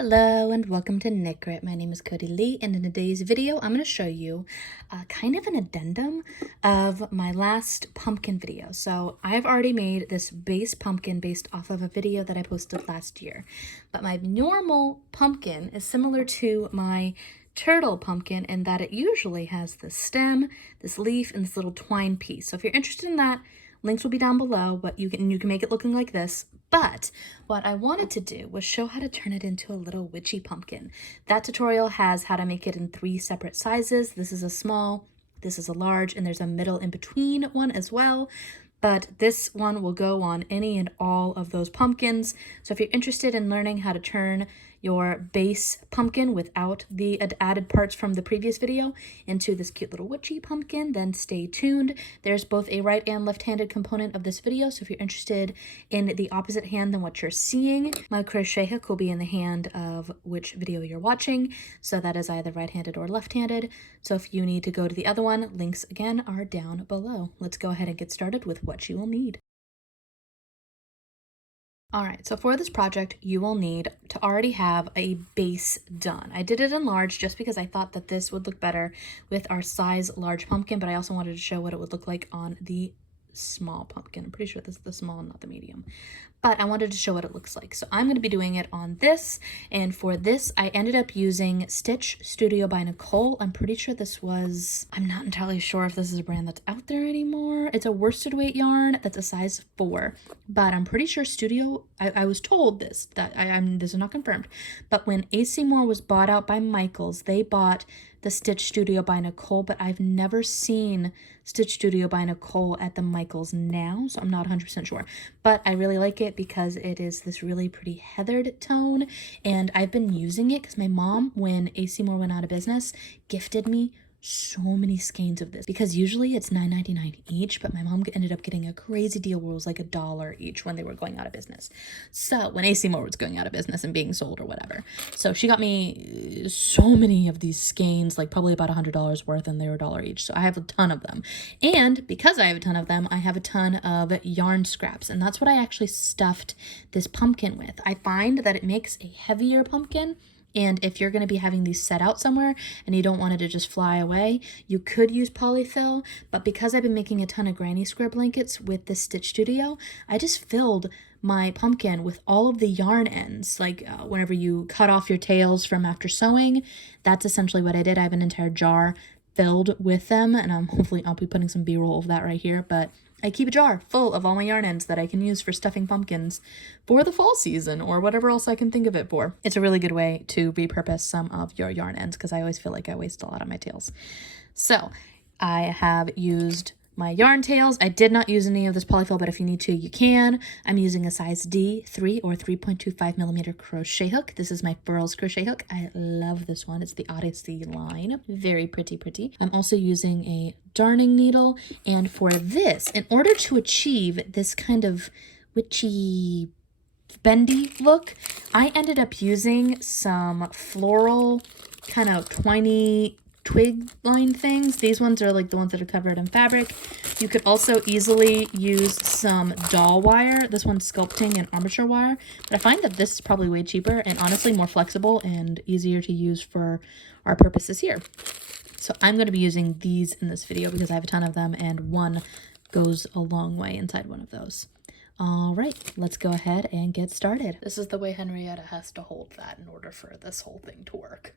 Hello and welcome to Knit Grit. My name is Cody Lee, and in today's video I'm going to show you kind of an addendum of my last pumpkin video. So I've already made this base pumpkin based off of a video that I posted last year, but my normal pumpkin is similar to my turtle pumpkin in that it usually has this stem, this leaf, and this little twine piece. So if you're interested in that, links will be down below, but you can make it looking like this. But what I wanted to do was show how to turn it into a little witchy pumpkin. That tutorial has how to make it in 3 separate sizes. This is a small, this is a large, and there's a middle in between one as well. But this one will go on any and all of those pumpkins. So if you're interested in learning how to turn your base pumpkin without the added parts from the previous video into this cute little witchy pumpkin, then stay tuned. There's both a right and left-handed component of this video, so if you're interested in the opposite hand than what you're seeing, my crochet hook will be in the hand of which video you're watching, so that is either right-handed or left-handed. So if you need to go to the other one, links again are down below. Let's go ahead and get started with what you will need. Alright, so for this project, you will need to already have a base done. I did it in large just because I thought that this would look better with our size large pumpkin, but I also wanted to show what it would look like on the small pumpkin. I'm pretty sure this is the small, not the medium. But I wanted to show what it looks like. So I'm going to be doing it on this, and for this I ended up using Stitch Studio by Nicole. I'm pretty sure this was, I'm not entirely sure if this is a brand that's out there anymore. It's a worsted weight yarn that's a size 4, but I'm pretty sure Studio, I was told this, that this is not confirmed, but when AC Moore was bought out by Michaels, they bought the Stitch Studio by Nicole, but I've never seen Stitch Studio by Nicole at the Michaels now, so I'm not 100% sure. But I really like it because it is this really pretty heathered tone, and I've been using it because my mom, when AC Moore went out of business, gifted me so many skeins of this, because usually it's $9.99 each, but my mom ended up getting a crazy deal where it was like $1 each when they were going out of business. So when AC Moore was going out of business and being sold or whatever, so she got me so many of these skeins, like probably about $100 worth, and they were $1 each. So I have a ton of them, and because I have a ton of them, I have a ton of yarn scraps, and that's what I actually stuffed this pumpkin with. I find that it makes a heavier pumpkin. And if you're going to be having these set out somewhere and you don't want it to just fly away, you could use polyfill. But because I've been making a ton of granny square blankets with this Stitch Studio, I just filled my pumpkin with all of the yarn ends. Like whenever you cut off your tails from after sewing, that's essentially what I did. I have an entire jar filled with them, and hopefully I'll be putting some B-roll of that right here, but I keep a jar full of all my yarn ends that I can use for stuffing pumpkins for the fall season or whatever else I can think of it for. It's a really good way to repurpose some of your yarn ends because I always feel like I waste a lot on my tails. So I have used my yarn tails. I did not use any of this polyfill, but if you need to, you can. I'm using a size D 3 or 3.25 millimeter crochet hook. This is my Furls crochet hook. I love this one. It's the Odyssey line. Very pretty. I'm also using a darning needle, and for this, in order to achieve this kind of witchy bendy look, I ended up using some floral kind of twiny twig line things. These ones are like the ones that are covered in fabric. You could also easily use some doll wire. This one's sculpting and armature wire, but I find that this is probably way cheaper and honestly more flexible and easier to use for our purposes here. So I'm going to be using these in this video because I have a ton of them, and one goes a long way inside one of those. All right, let's go ahead and get started. This is the way Henrietta has to hold that in order for this whole thing to work.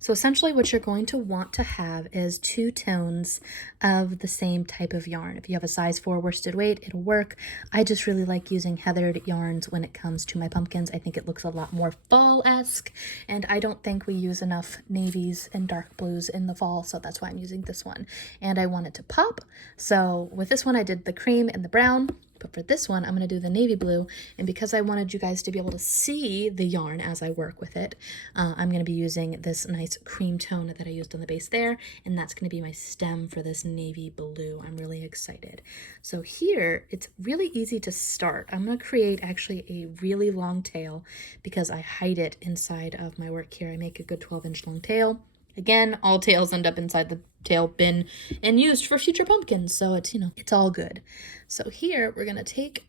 So essentially what you're going to want to have is 2 tones of the same type of yarn. If you have a size 4 worsted weight, it'll work. I just really like using heathered yarns when it comes to my pumpkins. I think it looks a lot more fall-esque, and I don't think we use enough navies and dark blues in the fall, so that's why I'm using this one. And I want it to pop, so with this one I did the cream and the brown. But for this one, I'm going to do the navy blue, and because I wanted you guys to be able to see the yarn as I work with it, I'm going to be using this nice cream tone that I used on the base there, and that's going to be my stem for this navy blue. I'm really excited. So here, it's really easy to start. I'm going to create actually a really long tail because I hide it inside of my work here. I make a good 12-inch long tail, Again, all tails end up inside the tail bin and used for future pumpkins, so it's, you know, it's all good. So here we're gonna take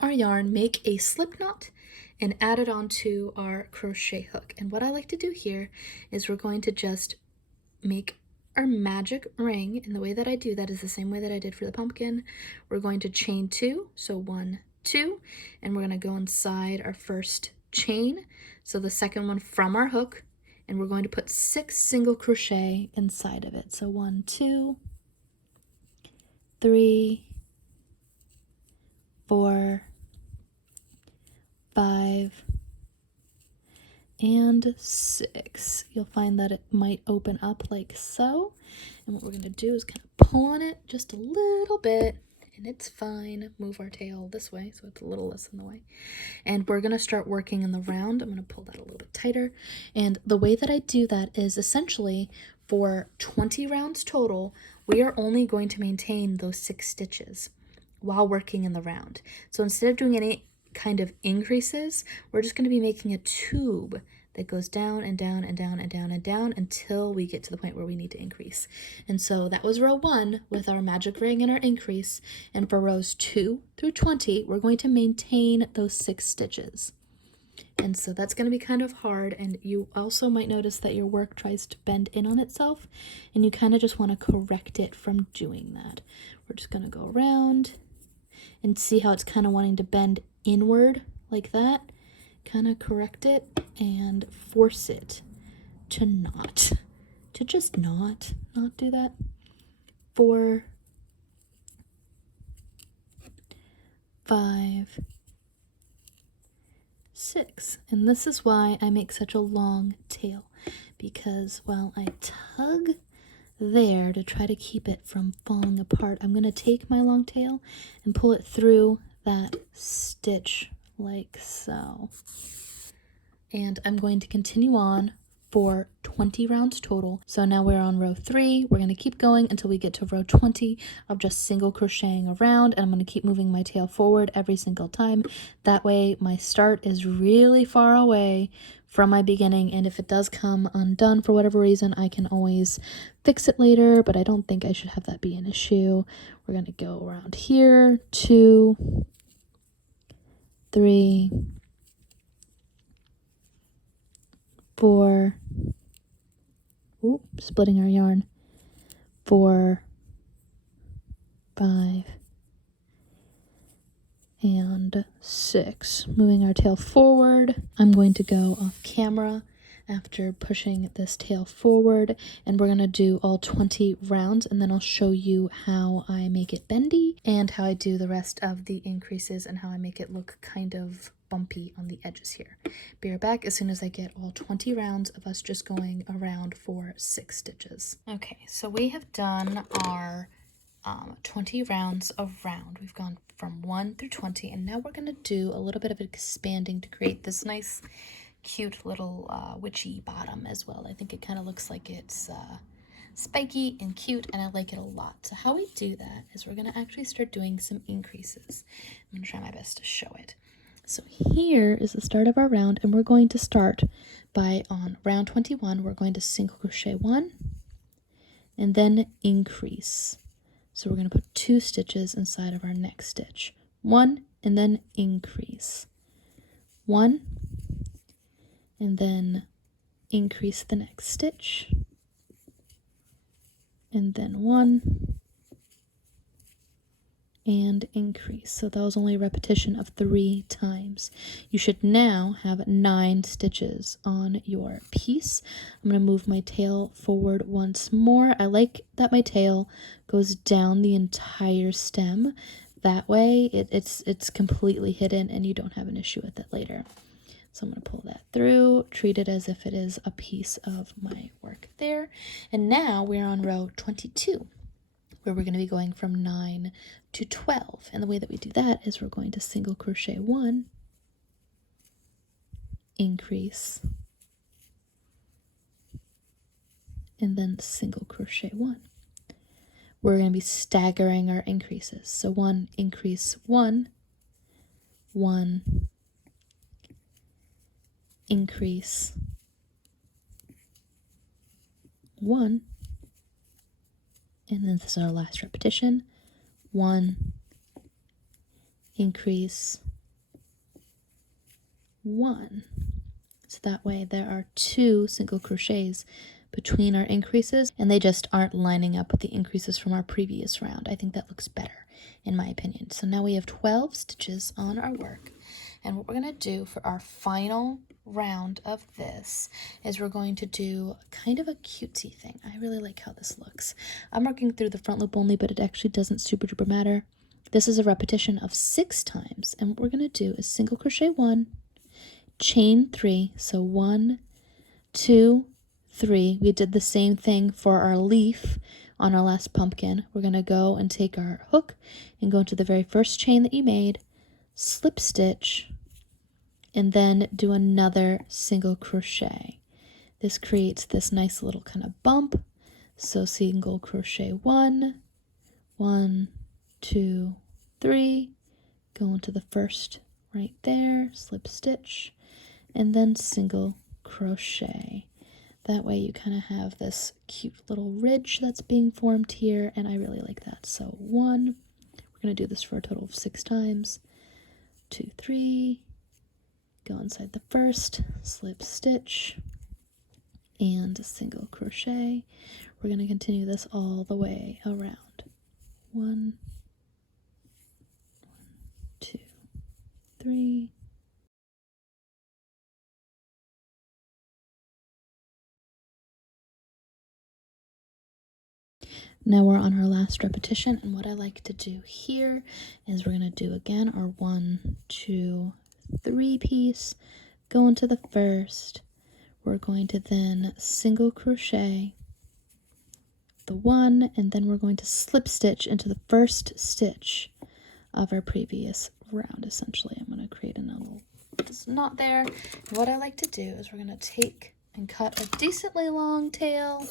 our yarn, make a slip knot, and add it onto our crochet hook. And what I like to do here is we're going to just make our magic ring, and the way that I do that is the same way that I did for the pumpkin. We're going to chain 2, so 1, 2, and we're going to go inside our first chain, so the second one from our hook, and we're going to put 6 single crochet inside of it. So 1, 2, 3, 4, 5, and 6. You'll find that it might open up like so. And what we're going to do is kind of pull on it just a little bit, and it's fine. Move our tail this way so it's a little less in the way. And we're going to start working in the round. I'm going to pull that a little bit tighter. And the way that I do that is essentially for 20 rounds total, we are only going to maintain those 6 stitches while working in the round. So instead of doing any kind of increases, we're just going to be making a tube that goes down and down and down and down and down until we get to the point where we need to increase. And so that was row 1 with our magic ring and our increase. And for rows 2 through 20, we're going to maintain those 6 stitches. And so that's going to be kind of hard, and you also might notice that your work tries to bend in on itself, and you kind of just want to correct it from doing that. We're just going to go around and see how it's kind of wanting to bend inward like that. Kind of correct it and force it to just not do that. 4, 5, 6. And this is why I make such a long tail, because while I tug there to try to keep it from falling apart, I'm going to take my long tail and pull it through that stitch like so. And I'm going to continue on for 20 rounds total. So now we're on row 3. We're going to keep going until we get to row 20 of just single crocheting around, and I'm going to keep moving my tail forward every single time. That way my start is really far away from my beginning, and if it does come undone for whatever reason, I can always fix it later, but I don't think I should have that be an issue. We're going to go around here, 2, 3, 4, splitting our yarn, 4, 5, and 6. Moving our tail forward. I'm going to go off camera after pushing this tail forward, and we're going to do all 20 rounds, and then I'll show you how I make it bendy and how I do the rest of the increases and how I make it look kind of bumpy on the edges here. Be right back as soon as I get all 20 rounds of us just going around for 6 stitches. Okay, so we have done our 20 rounds around. We've gone from 1 through 20, and now we're going to do a little bit of expanding to create this nice cute little witchy bottom as well. I think it kind of looks like it's spiky and cute, and I like it a lot. So how we do that is we're going to actually start doing some increases. I'm going to try my best to show it. So here is the start of our round, and we're going to start by, on round 21, we're going to single crochet 1 and then increase. So we're going to put 2 stitches inside of our next stitch. 1 and then increase. 1 and then increase the next stitch. And then 1 and increase. So that was only a repetition of 3 times. You should now have 9 stitches on your piece. I'm going to move my tail forward once more. I like that my tail goes down the entire stem. That way it's completely hidden and you don't have an issue with it later. So I'm going to pull that through, treat it as if it is a piece of my work there. And now we're on row 22. Where we're going to be going from 9 to 12. And the way that we do that is we're going to single crochet 1, increase, and then single crochet 1. We're going to be staggering our increases. So 1, increase 1, 1, increase, 1, and then this is our last repetition, 1, increase, 1. So that way there are 2 single crochets between our increases, and they just aren't lining up with the increases from our previous round. I think that looks better, in my opinion. So now we have 12 stitches on our work, and what we're going to do for our final round of this is we're going to do kind of a cutesy thing. I really like how this looks. I'm working through the front loop only, but it actually doesn't super duper matter. This is a repetition of 6 times, and what we're going to do is single crochet 1, chain 3, so 1, 2, 3. We did the same thing for our leaf on our last pumpkin. We're going to go and take our hook and go into the very first chain that you made, slip stitch, and then do another single crochet. This creates this nice little kind of bump. So single crochet 1, 1, 2, 3, go into the first right there, slip stitch, and then single crochet. That way you kind of have this cute little ridge that's being formed here, and I really like that. So 1, we're going to do this for a total of 6 times, 2, 3, go inside the first, slip stitch, and a single crochet. We're going to continue this all the way around. 1, 2, 3. Now we're on our last repetition, and what I like to do here is we're going to do again our 1, 2, 3 piece, go into the first. We're going to then single crochet the 1, and then we're going to slip stitch into the first stitch of our previous round. Essentially, I'm going to create another little knot there. What I like to do is we're going to take and cut a decently long tail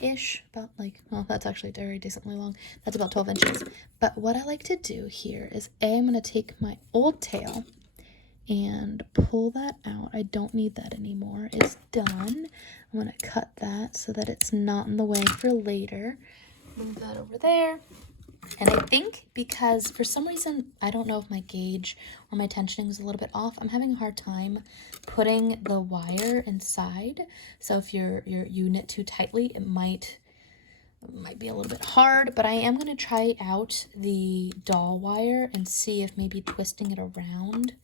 ish, about like, well, that's actually very decently long. That's about 12 inches. But what I like to do here is I'm going to take my old tail and pull that out. I don't need that anymore. It's done. I'm going to cut that so that it's not in the way for later. Move that over there. And I think because for some reason, I don't know if my gauge or my tensioning is a little bit off, I'm having a hard time putting the wire inside. So if you knit too tightly, it might be a little bit hard, but I am going to try out the doll wire and see if maybe twisting it around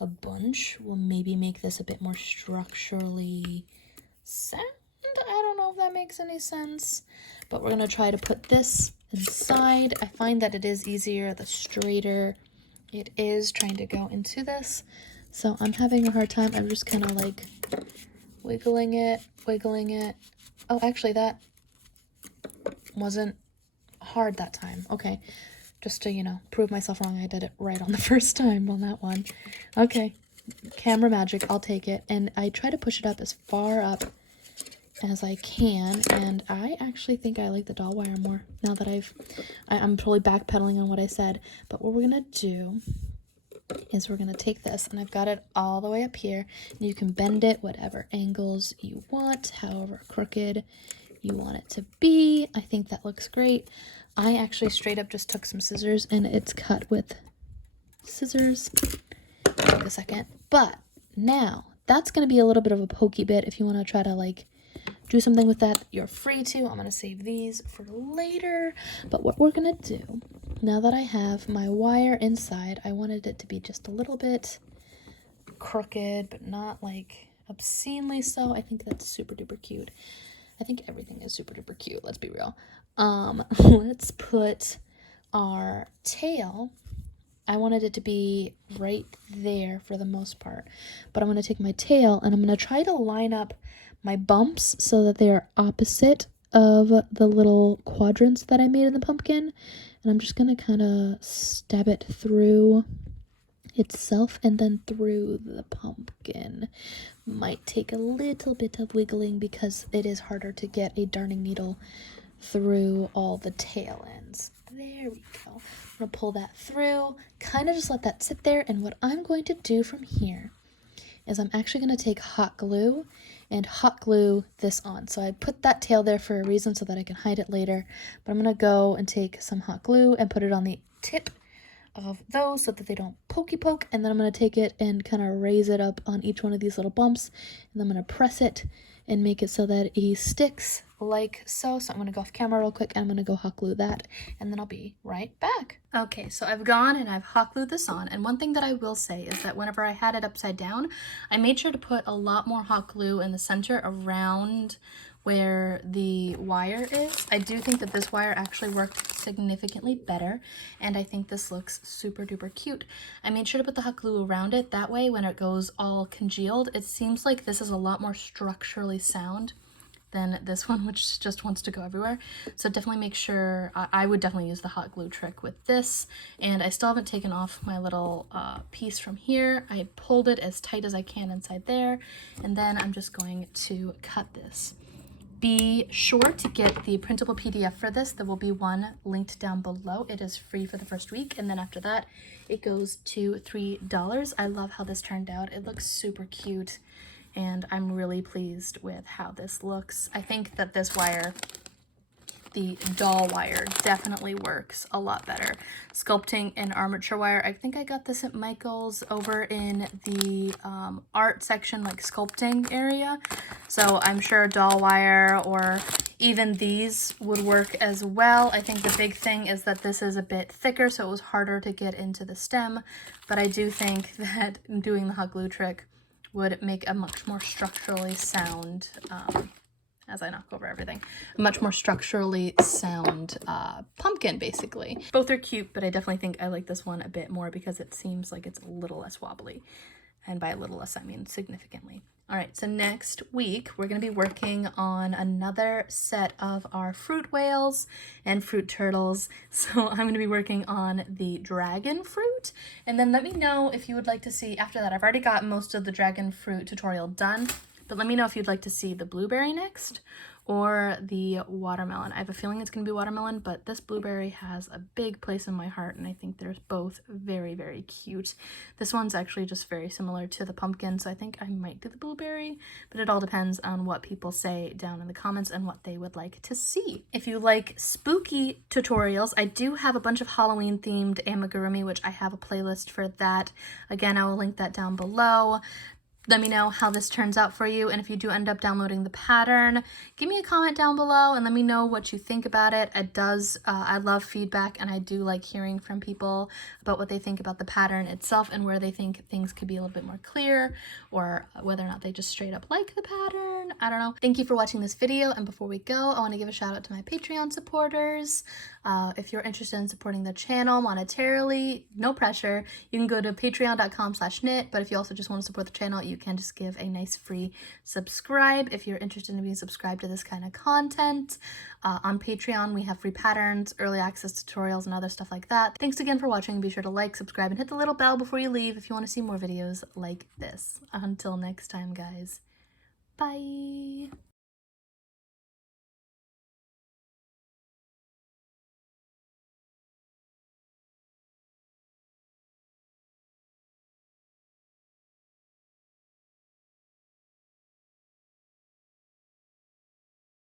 a bunch will maybe make this a bit more structurally sound. I don't know if that makes any sense, but we're going to try to put this inside. I find that it is easier the straighter it is trying to go into this. So I'm having a hard time. I'm just kind of like wiggling it. Oh, actually that wasn't hard that time. Okay. Just to, prove myself wrong, I did it right on the first time on that one. Okay. Camera magic. I'll take it. And I try to push it up as far up as I can, and I actually think I like the doll wire more now that I'm totally backpedaling on what I said. But what we're gonna do is we're gonna take this, and I've got it all the way up here, and you can bend it whatever angles you want, however crooked you want it to be. I think that looks great. I actually straight up just took some scissors, and it's cut with scissors. Take a second, but now that's gonna be a little bit of a pokey bit. If you want to try to like do something with that, you're free to. I'm going to save these for later. But what we're going to do, now that I have my wire inside, I wanted it to be just a little bit crooked, but not like obscenely so. I think that's super duper cute. I think everything is super duper cute. Let's be real. Let's put our tail. I wanted it to be right there for the most part. But I'm going to take my tail and I'm going to try to line up my bumps so that they are opposite of the little quadrants that I made in the pumpkin. And I'm just going to kind of stab it through itself and then through the pumpkin. Might take a little bit of wiggling because it is harder to get a darning needle through all the tail ends. There we go. I'm going to pull that through, kind of just let that sit there. And what I'm going to do from here is I'm actually going to take hot glue and hot glue this on. So I put that tail there for a reason so that I can hide it later. But I'm going to go and take some hot glue and put it on the tip of those so that they don't pokey poke. And then I'm going to take it and kind of raise it up on each one of these little bumps. And I'm going to press it and make it so that he sticks like so. So I'm going to go off camera real quick and I'm going to go hot glue that, and then I'll be right back. Okay, so I've gone and I've hot glued this on, and one thing that I will say is that whenever I had it upside down, I made sure to put a lot more hot glue in the center around where the wire is. I do think that this wire actually worked significantly better, and I think this looks super duper cute. I made sure to put the hot glue around it, that way when it goes all congealed, it seems like this is a lot more structurally sound than this one, which just wants to go everywhere. So definitely make sure, I would definitely use the hot glue trick with this. And I still haven't taken off my little piece from here. I pulled it as tight as I can inside there, and then I'm just going to cut this. Be sure to get the printable PDF for this. There will be one linked down below. It is free for the first week, and then after that it goes to $3. I love how this turned out. It looks super cute, and I'm really pleased with how this looks. I think that this wire, the doll wire, definitely works a lot better. Sculpting and armature wire, I think I got this at Michael's over in the art section, like sculpting area. So I'm sure doll wire or even these would work as well. I think the big thing is that this is a bit thicker, so it was harder to get into the stem. But I do think that doing the hot glue trick would make a much more structurally sound, as I knock over everything, a much more structurally sound pumpkin, basically. Both are cute, but I definitely think I like this one a bit more because it seems like it's a little less wobbly. And by a little less, I mean significantly. All right, so next week, we're gonna be working on another set of our fruit whales and fruit turtles. So I'm gonna be working on the dragon fruit. And then let me know if you would like to see, after that, I've already got most of the dragon fruit tutorial done, but let me know if you'd like to see the blueberry next or the watermelon. I have a feeling it's gonna be watermelon, but this blueberry has a big place in my heart, and I think they're both very, very cute. This one's actually just very similar to the pumpkin, so I think I might do the blueberry, but it all depends on what people say down in the comments and what they would like to see. If you like spooky tutorials, I do have a bunch of Halloween themed amigurumi, which I have a playlist for that. Again, I will link that down below. Let me know how this turns out for you, and if you do end up downloading the pattern, give me a comment down below and let me know what you think about it. I love feedback, and I do like hearing from people about what they think about the pattern itself and where they think things could be a little bit more clear, or whether or not they just straight up like the pattern. I don't know. Thank you for watching this video, and before we go, I want to give a shout out to my Patreon supporters. If you're interested in supporting the channel monetarily, no pressure, you can go to patreon.com/knit, but if you also just want to support the channel, you can just give a nice free subscribe if you're interested in being subscribed to this kind of content. On Patreon, we have free patterns, early access tutorials, and other stuff like that. Thanks again for watching. Be sure to like, subscribe, and hit the little bell before you leave if you want to see more videos like this. Until next time, guys. Bye!